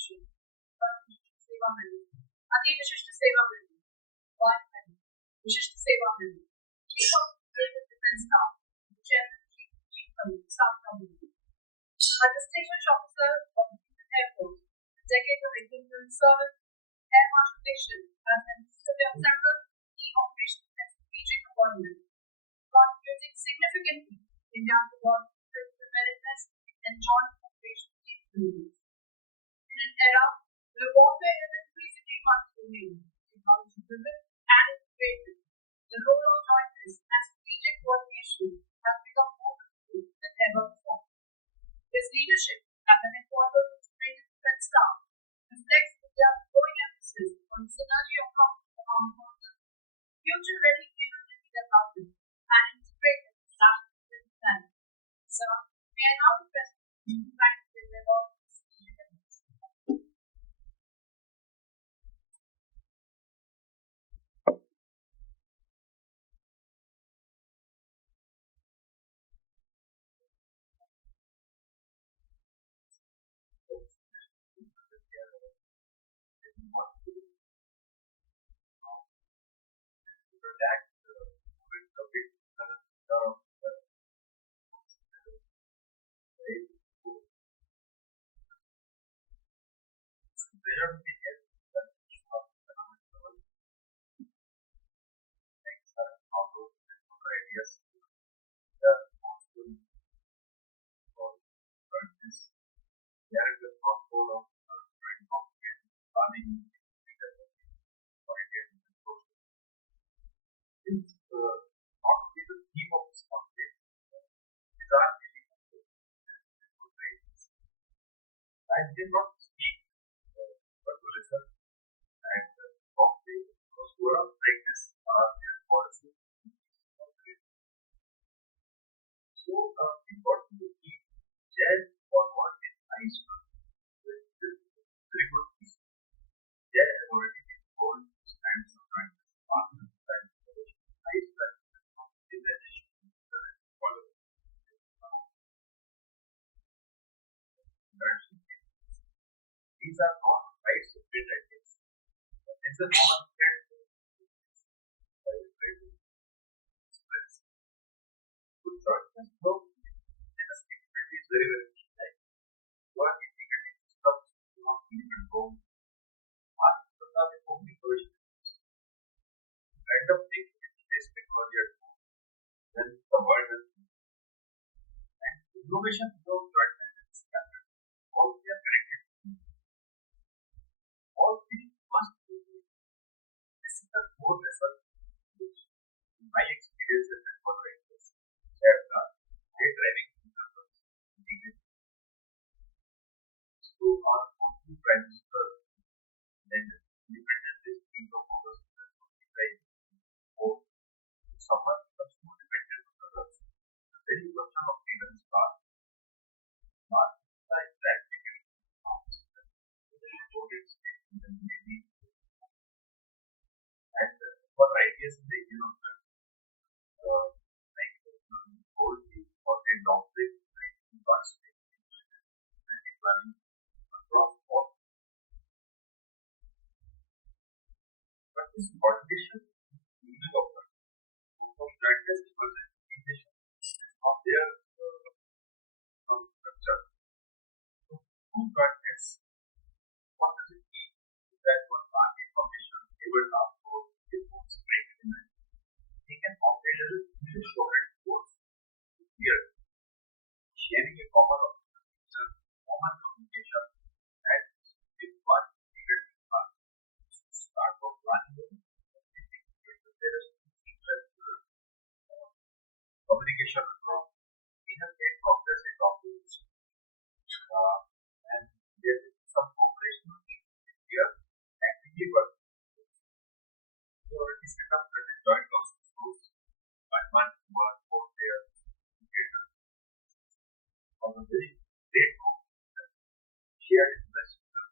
organization सेवा मिली अति विशिष्ट सेवा मिली वन मिली विशिष्ट सेवा मिली chief of defence staff chairman chief staff company a distinguished officer of the Air Force decades of exemplary service Air Marshal Dixit has been several key operational and strategic appointments contributing significantly to India's preparedness and joint operational capabilities. In an era where warfare is increasingly multi-domain, technology-driven, and integrated, the role of jointness and strategic coordination has become more critical than ever before. His leadership at the headquarters of Integrated Defense Staff reflects India's growing emphasis on synergy of armed forces, future-ready capability development, and integrated national defense planning. Sir, may I now request you to thank the deliver strategic efforts. I did not speak, but to listen and talk to those who are like this are their policy. So we got to keep jazz for what is nice with this very good piece. Jazz has already been told to stand sometimes after the time nice that is an issue. These are not right separate ideas. It's a common thread I will try to express. Good choices, so let us capability is very, very key. Like what integrated systems do not even go. What are the only versions? End up taking it space technology at home. Then the world has and innovation without joint is scattered. All they are connected. All things must be. This is the core lesson which, in my experience as a moderator, have they're driving systems integrated. So, our two prime minister and independence is key to focus on the design of someone becomes more dependent on others. The very question of freedom starts. Like that, we can and what ideas in the like goal is for a long break, advanced planning across all. But this coordination is of the practice because education is not there structure. So, who practice? What does it mean that one large information able to output reports break element? They can operate as a shorted force here, sharing a common objective, common communication, and with one needed start from planning. There is seamless communication across internet progress and documents. And there is some operational here actively working. We already set up certain joint losses groups, but one more there on a very great shared investment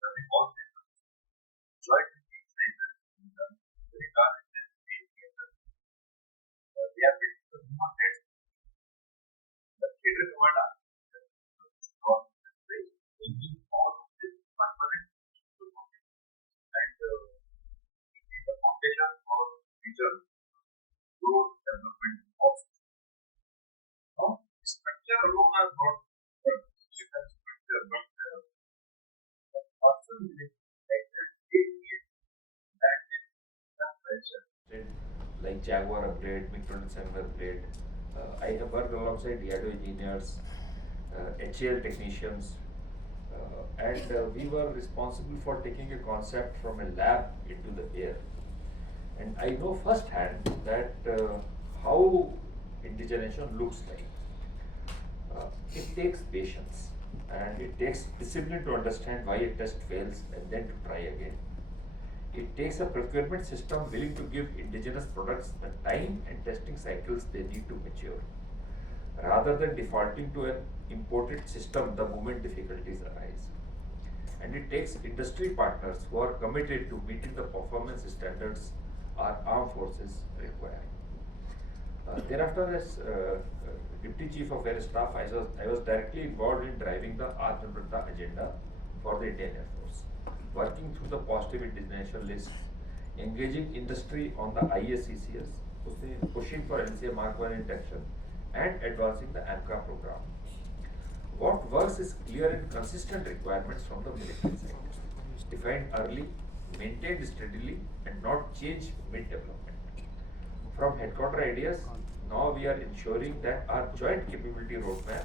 serving all sectors. Joint extension in the regard and they are built to human test. The federal command thinking all of this structure, growth, development of now structure alone are not structure, but person will like that they need that culture. Like Jaguar upgrade, MiG-27 upgrade. I have worked alongside DRDO engineers, HAL technicians, and we were responsible for taking a concept from a lab into the air. And I know firsthand that how indigenation looks like. It takes patience and it takes discipline to understand why a test fails and then to try again. It takes a procurement system willing to give indigenous products the time and testing cycles they need to mature, rather than defaulting to an imported system the moment difficulties arise. And it takes industry partners who are committed to meeting the performance standards our armed forces require. Thereafter, as Deputy Chief of Air Staff, I was directly involved in driving the Atmanirbharta agenda for the Indian Air Force, working through the positive indigenation list, engaging industry on the ISCCS, pushing for NCA Mark 1 induction, and advancing the AMCA program. What works is clear and consistent requirements from the military side, defined early, maintained steadily, and not changed mid-development. From headquarter ideas, now we are ensuring that our joint capability roadmap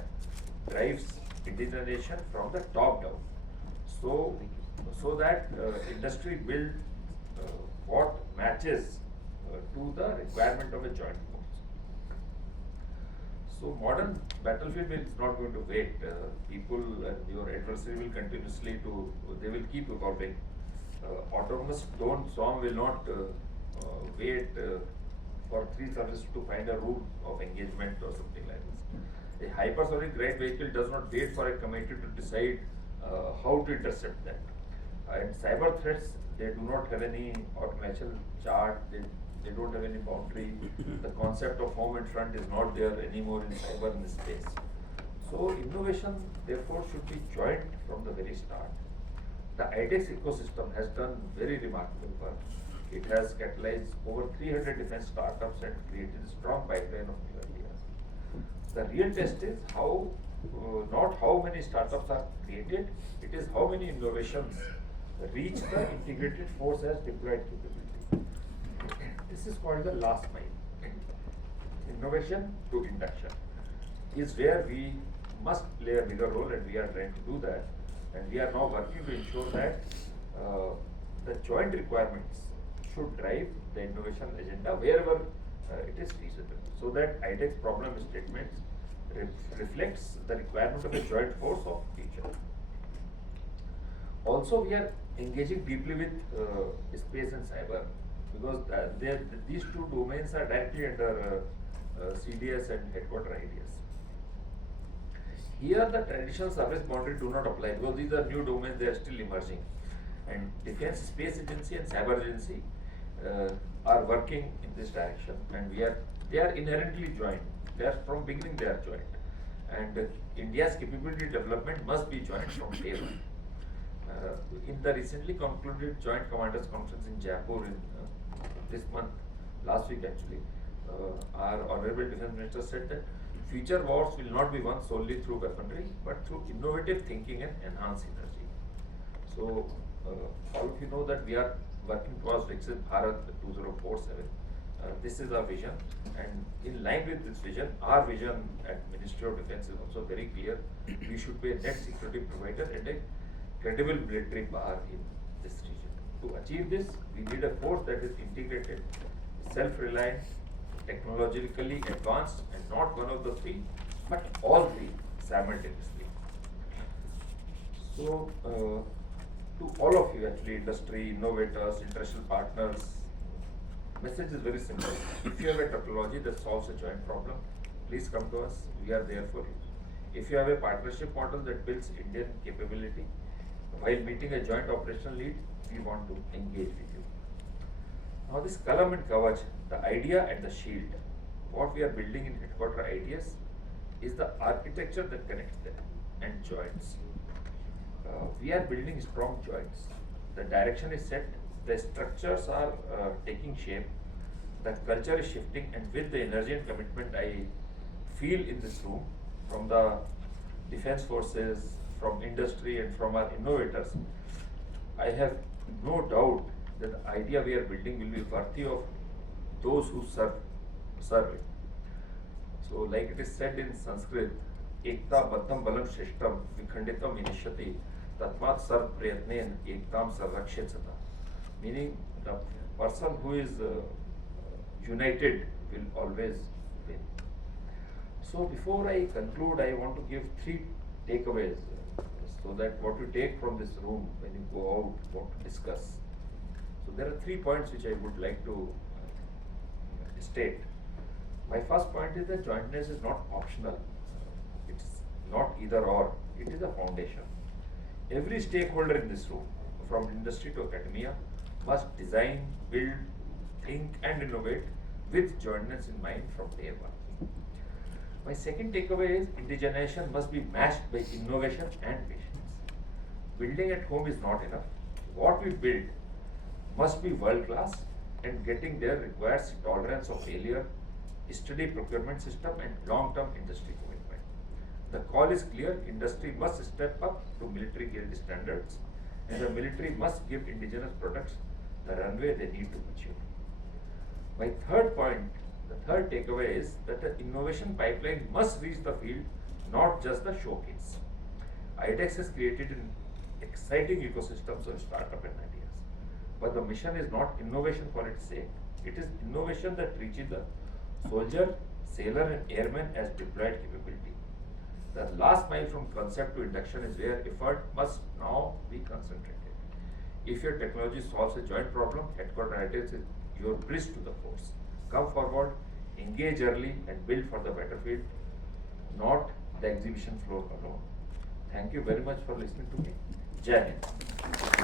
drives indigenization from the top down. So, so that industry build what matches to the requirement of a joint force. So modern battlefield is not going to wait. People and your adversary will continuously they will keep evolving. Autonomous drone swarm will not wait for three services to find a route of engagement or something like this. A hypersonic guided vehicle does not wait for a committee to decide how to intercept that. And cyber threats, they do not have any organizational chart, they don't have any boundary. The concept of home and front is not there anymore in cyber in space. So innovation therefore should be joint from the very start. The IDEX ecosystem has done very remarkable work. It has catalyzed over 300 defense startups and created a strong pipeline of new ideas. The real test is how, not how many startups are created, it is how many innovations reach the integrated force as deployed capability. This is called the last mile. Innovation to induction is where we must play a bigger role, and we are trying to do that. And we are now working to ensure that the joint requirements should drive the innovation agenda wherever it is feasible, so that IDEX problem statements reflects the requirement of a joint force of future. Also, we are engaging deeply with space and cyber, because these two domains are directly under CDS and headquarter ideas. Here the traditional service boundary do not apply, because these are new domains, they are still emerging. And Defense Space Agency and Cyber Agency are working in this direction, and they are inherently joint. They are from beginning they are joint. And India's capability development must be joint from day one. In the recently concluded Joint Commanders Conference in Jaipur in this month, last week actually, our Honorable Defense Minister said that future wars will not be won solely through weaponry, but through innovative thinking and enhanced synergy. So, all of you know that we are working towards Dixit Bharat 2047. This is our vision, and in line with this vision, our vision at Ministry of Defense is also very clear. We should be a net security provider and a credible military power in this region. To achieve this, we need a force that is integrated, self-reliant, technologically advanced, and not one of the three, but all three simultaneously. So, to all of you, actually, industry, innovators, international partners, message is very simple. If you have a technology that solves a joint problem, please come to us. We are there for you. If you have a partnership model that builds Indian capability while meeting a joint operational need, we want to engage with you. Now, this Kalam and Kavach, the idea and the shield, what we are building in headquarter ideas is the architecture that connects them and joints. We are building strong joints. The direction is set, the structures are taking shape, The culture is shifting, and with the energy and commitment I feel in this room from the defense forces, from industry, and from our innovators, I have no doubt that the idea we are building will be worthy of those who serve it. So, like it is said in Sanskrit, ekta baddham balam shreshtam vikhanditam inishyati tatmat sarv prayatnen ektam sarvakshet. Meaning, the person who is united will always win. So, before I conclude, I want to give three takeaways so that what you take from this room when you go out, what to discuss. So, there are 3 points which I would like to state. My first point is that jointness is not optional. It's not either or. It is a foundation. Every stakeholder in this room, from industry to academia, must design, build, think and innovate with jointness in mind from day one. My second takeaway is indigenization must be matched by innovation and patience. Building at home is not enough. What we build must be world class, and getting there requires tolerance of failure, steady procurement system and long-term industry commitment. The call is clear, industry must step up to military grade standards, and the military must give indigenous products the runway they need to mature. My third point, the third takeaway is that the innovation pipeline must reach the field, not just the showcase. IDEX has created an exciting ecosystem of startup and ideas. But the mission is not innovation for its sake. It is innovation that reaches the soldier, sailor and airman as deployed capability. The last mile from concept to induction is where effort must now be concentrated. If your technology solves a joint problem, headquarters is your bridge to the force. Come forward, engage early and build for the battlefield, not the exhibition floor alone. Thank you very much for listening to me. Jai Hind.